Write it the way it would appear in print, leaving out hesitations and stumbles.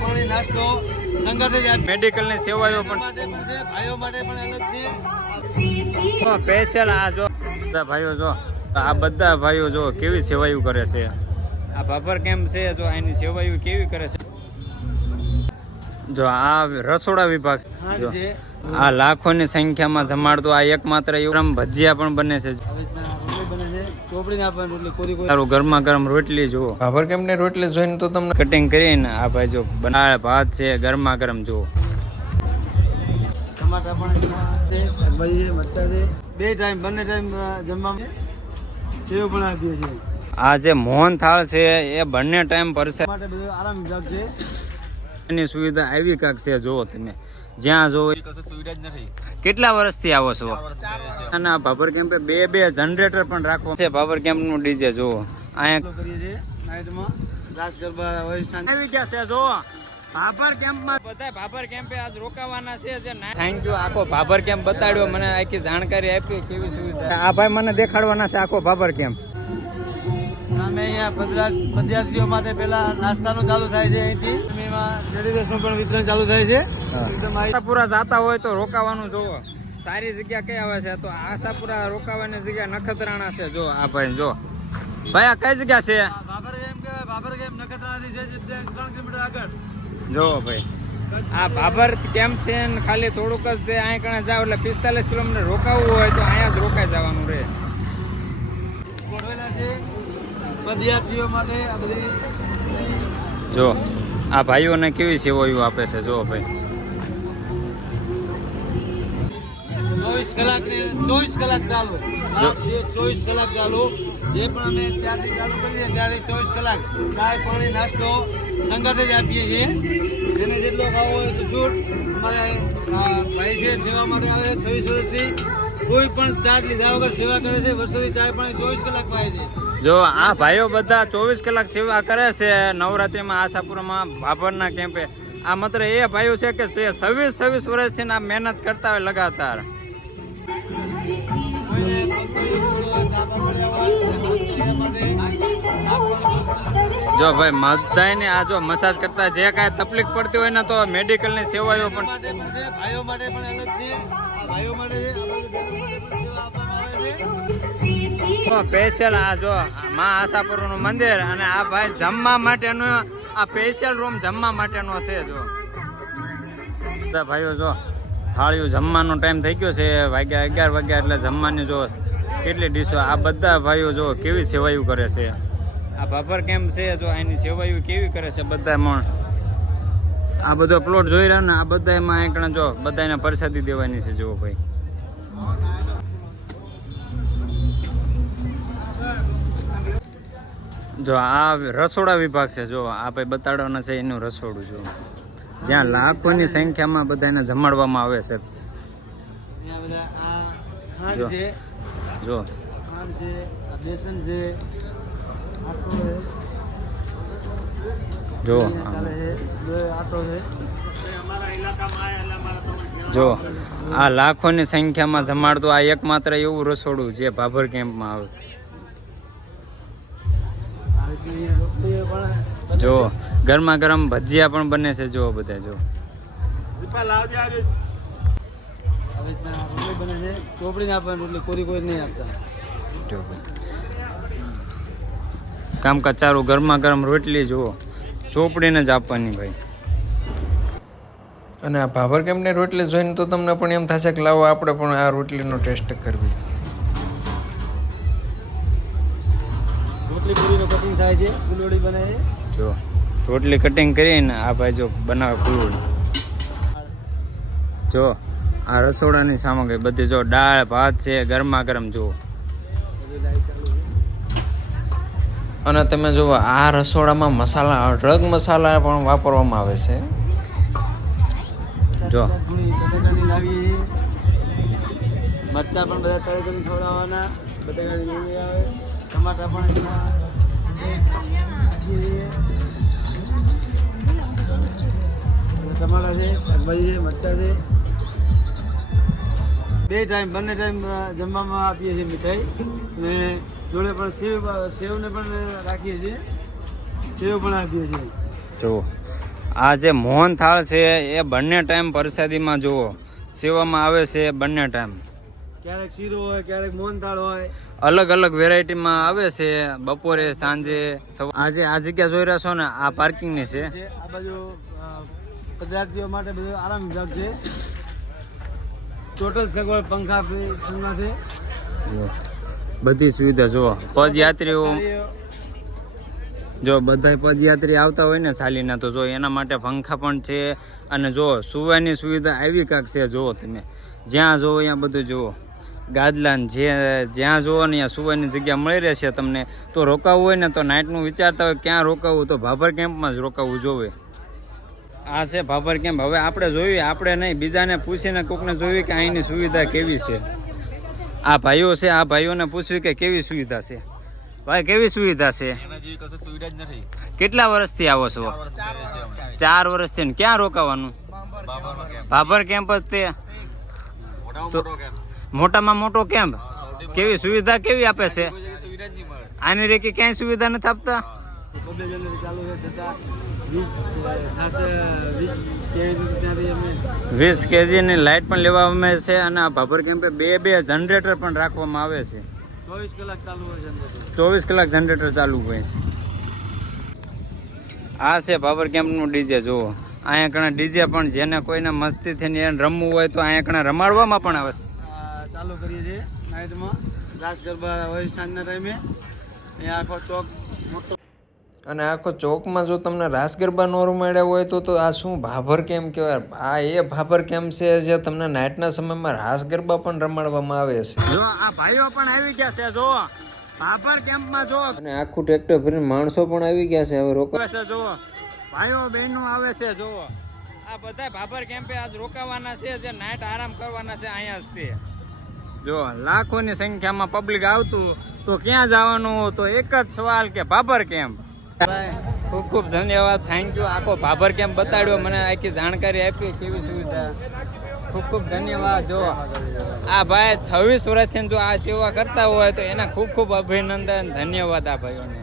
પાણી નાસ્તો સંગતે મેડિકલની સેવાઓ પણ ભાઈઓ માટે પણ અલગ છે સ્પેશિયલ. આ જો બધા ભાઈઓ જો, આ બધા ભાઈઓ જો કેવી સેવાઓ કરે છે. આ ભાભર કેમ્પ છે જો, આની સેવાઓ કેવી કરે છે. જો આ રસોડા વિભાગ છે. આ લાખોની સંખ્યામાં જમાડતો આ એકમાત્ર એવું ભજીયા પણ બને છે. તારું ગરમા ગરમ રોટલી જુઓ. ભાભર કેમ્પ ની રોટલી જોઈને તો તમને કટિંગ કરીને આ ભાઈ જો બનાવે ભાત છે ગરમા ગરમ જુઓ. ટમાટા પણ શાકભાજી છે, મરચા છે. બે ટાઈમ બંને ટાઈમ જમવામાં સેવ પણ આપીએ છીએ. આ જે મોહન થાળ છે એ બંને ટાઈમ પરસે માટે બધું આરામ વિભાગ છે. એની સુવિધા આવી કાંક છે. જુઓ તમે જ્યાં જોવો સુવિધા જ નથી. કેટલા વર્ષથી આવો છો? અને આ ભાભર કેમ્પે બે જનરેટર પણ રાખવો છે. ભાભર કેમ્પ નું ડીજે જુઓ. અહીંયા કરીએ છીએ નાઇટમાં રાસ ગરબા હોય સાંજે આવી ગયા છે. જુઓ ભાભર કેમ્પમાં બધા ભાભર કેમ્પે આજ રોકાવાના છે. Thank you. આખો ભાભર કેમ્પ બતાડ્યો, મને આખી જાણકારી આપી કેવી સુવિધા. આ ભાઈ મને દેખાડવાના છે આખો ભાભર કેમ્પ. અમે અહીંયા પદયાત્રીઓ માટે પેલા નાસ્તાનું ચાલુ થાય છે. અહીંથી એમાં રેડીમેડનું પણ વિતરણ ચાલુ થાય છે. આશાપુરા જાતા હોય તો રોકાવાનું જોવો. સારી જગ્યા કઈ આવે છે તો આશાપુરા રોકાવાની જગ્યા નખત્રાણા છે. જો આ ભાઈ જો ભાઈ આ કઈ જગ્યા છે? ભાભર કેમ્પ કે ભાભર કેમ્પ નખત્રાણાથી છે 3 કિલોમીટર આગળ. જો ભાઈ આ ભાભર કેમ્પ થી ખાલી થોડુંક જ તે અહીં કણે જાવ એટલે 45 કિલોમીટર રોકાવું હોય તો અહીંયા જ રોકાઈ જવાનું રહે. ગોઠવેલા છે પદયાત્રીઓ માટે. આ બધી જો આ ભાઈઓને કેવી સેવાઓ આપે છે. જો ભાઈ 24 કલાક ચાલુ. 24 કલાક ચાલુ. જે પણ અમે ત્યારથી ચાલુ કરીએ ત્યારથી 24 કલાક ચાય પાણી નાસ્તો સંગતે જ આપીએ છીએ. જેને જેટલો ખાવો હોય એટલું છૂટ. અમારે ભાઈ છે સેવા માટે આવે 26 વર્ષથી કોઈ પણ ચાર્જ લીધા વગર સેવા કરે છે. વર્ષોથી ચાય પાણી 24 કલાક પાય છે. જો આ ભાઈઓ બધા 24 કલાક સેવા કરે છે નવરાત્રીમાં આશાપુરામાં ભાભરના કેમ્પે. આ માત્ર એ ભાઈઓ છે કે જે 26 વર્ષથી આ મહેનત કરતા હોય લગાતાર. જો ભાઈ મધાઈને આ જો મસાજ કરતા જે કાંઈ તકલીફ પડતી હોય ને તો મેડિકલની સેવાઓ પણ ભાઈઓ માટે પણ અલગ છે. આ ભાઈઓ માટે સ્પેશિયલ. આ જો માં આશાપુરાનું મંદિર અને આ ભાઈ જમવા માટેનું આ સ્પેશિયલ રૂમ જમવા માટેનો છે. જો બધા ભાઈઓ જો થાળીઓ જમવાનો ટાઈમ થઈ ગયો છે. વાગ્યા 11 વાગ્યા એટલે જમવાની જો કેટલી ડીશો. આ બધા ભાઈઓ જો કેવી સેવાઓ કરે છે. આ ભાભર કેમ્પ છે જો એની સેવાઓ કેવી કરે છે. બધામાં આ બધો પ્લોટ જોઈ રહ્યો ને આ બધા એમાં એકણા જો બધાને પ્રસાદી દેવાની છે. જુઓ ભાઈ જો આ રસોડા વિભાગ છે. જો આ ભાઈ બતાડવાના છે એનું રસોડું જો જ્યાં લાખોની સંખ્યામાં બધાને જમાડવામાં આવે છે. જો જો જો આ લાખોની સંખ્યામાં જમાડતું આ એકમાત્ર એવું રસોડું જે ભાભર કેમ્પમાં આવે. જો ગરમા ગરમ ભજીયા પણ બને છે. જો બધા જો બને છે. ચોપડીને આપવાની એટલે કોરી નહીં આપતા. કામ કચારું ગરમા ગરમ રોટલી જુઓ ચોપડીને જ આપવાની ભાઈ. અને આ ભાભર કેમ્પની રોટલી જોઈને તો તમને પણ એમ થશે કે લાવો આપણે પણ આ રોટલીનો ટેસ્ટ કરવી. રોટલી પૂરીનો કટિંગ થાય છે. ફૂલોડી બને છે. જો રોટલી કટિંગ કરીને આ ભાઈ જો બનાવે ફૂલોડી. જો આ રસોડાની સામગ્રી બધી જો દાળ ભાત છે ગરમા ગરમ જુઓ. અને તમે જુઓ આ રસોડામાં મસાલા અઢળક મસાલા પણ વાપરવામાં આવે છે. જો મરચા પણ બધા તળે કરી ખવડાવવાના. બટાકાની લીલી આવે. ટમાટા પણ ટમાટા છે, શાકભાજી છે, મરચા છે. બે ટાઈમ બંને ટાઈમ જમવામાં આપીએ છીએ મીઠાઈ. અને જોડે પણ સેવને પણ રાખીએ છીએ. સેવ પણ આપીએ છીએ. જુઓ આ જે મોહન થાળ છે એ બંને ટાઈમ પ્રસાદીમાં જુઓ સેવામાં આવે છે બંને ટાઈમ. ક્યારેક શીરો હોય, ક્યારેક મોહનથાળ હોય. અલગ અલગ વેરાયટીમાં આવે છે બપોરે સાંજે આજે આ જગ્યા જોઈ રહ્યા છો ને આ પાર્કિંગની છે. આ બાજુ પદયાત્રીઓ માટે બધું આરામ વિભાગ છે. ટોટલ સગવડ પંખા ફ્રી સંગાથે બધી સુવિધા જુઓ. પદયાત્રીઓ જો બધા પદયાત્રી આવતા હોય ને ચાલીના તો જો એના માટે પંખા પણ છે અને જો સુવાની સુવિધા આવી કાંક છે. જુઓ તમે જ્યાં જુઓ ત્યાં બધું જુઓ ગાદલાન જ્યાં જુઓ ને ત્યાં સુવાની જગ્યા મળી રહેશે તમને. તો રોકાવું હોય ને તો નાઇટનું વિચારતા હોય ક્યાં રોકાવું તો ભાભર કેમ્પમાં જ રોકાવું જોવે. આ છે ભાભર કેમ્પ. હવે આપણે જોઈએ, આપણે નહીં બીજાને પૂછીને કોકને જોઈએ કે અહીંની સુવિધા કેવી છે. આ ભાઈઓ છે, આ ભાઈઓને પૂછ્યું કે કેવી સુવિધા છે. ભાઈ કેવી સુવિધા છે? સુવિધા જ નથી. કેટલા વર્ષથી આવો છો? 4 વર્ષથી. ને ક્યાં રોકાવાનું? ભાભર કેમ્પ જ તે મોટામાં મોટો કેમ્પ. કેવી સુવિધા કેવી આપે છે? આની રેકી ક્યાંય સુવિધા નથી આપતા. 20 kg ની લાઇટ પણ લેવામાં આવે છે અને આ ભાભર કેમ્પે બે જનરેટર પણ રાખવામાં આવે છે. 24 કલાક ચાલુ હોય છે. 24 કલાક જનરેટર ચાલુ હોય છે. આ છે ભાભર કેમ્પનું ડીજે. જુઓ અહીંયા કણા ડીજે પણ જેને કોઈને મસ્તી થઈને એને રમવું હોય તો અહીંયા કણા રમાડવામાં પણ આવે છે. ચાલુ કરીએ છીએ નાઇટમાં રાસ ગરબા હોય સાંજના ટાઈમે. અહીંયા આખો ચોક મોટો અને આખો ચોકમાં જો તમને રાસ ગરબા ન રમાડ્યા હોય તો આ શું ભાભર કેમ્પ કહેવાય? આ એ ભાભર કેમ્પ છે જે તમને નાઇટના સમયમાં રાસ ગરબા પણ રમાડવામાં આવે છે. જો આ ભાઈઓ પણ આવી ગયા છે. જો ભાભર કેમ્પમાં જો અને આખું ટ્રેક્ટર ભરીને માણસો પણ આવી ગયા છે. હવે રોકાવે છે. જો ભાઈઓ બહેનો આવે છે. જો આ બધા ભાભર કેમ્પે આજ રોકાવાના છે, જે નાઇટ આરામ કરવાના છે અહીંયા જ તે. જો લાખોની સંખ્યામાં પબ્લિક આવતું તો ક્યાં જવાનું? તો એક જ સવાલ કે ભાભર કેમ્પ. ખૂબ ખૂબ ધન્યવાદ, થેન્ક યુ. આખો ભાભર કેમ્પ બતાડ્યો, મને આખી જાણકારી આપી કેવી સુવિધા. ખૂબ ખૂબ ધન્યવાદ. જો આ ભાઈ 26 વર્ષથી જો આ સેવા કરતા હોય તો એના ખૂબ ખૂબ અભિનંદન, ધન્યવાદ આ ભાઈઓને.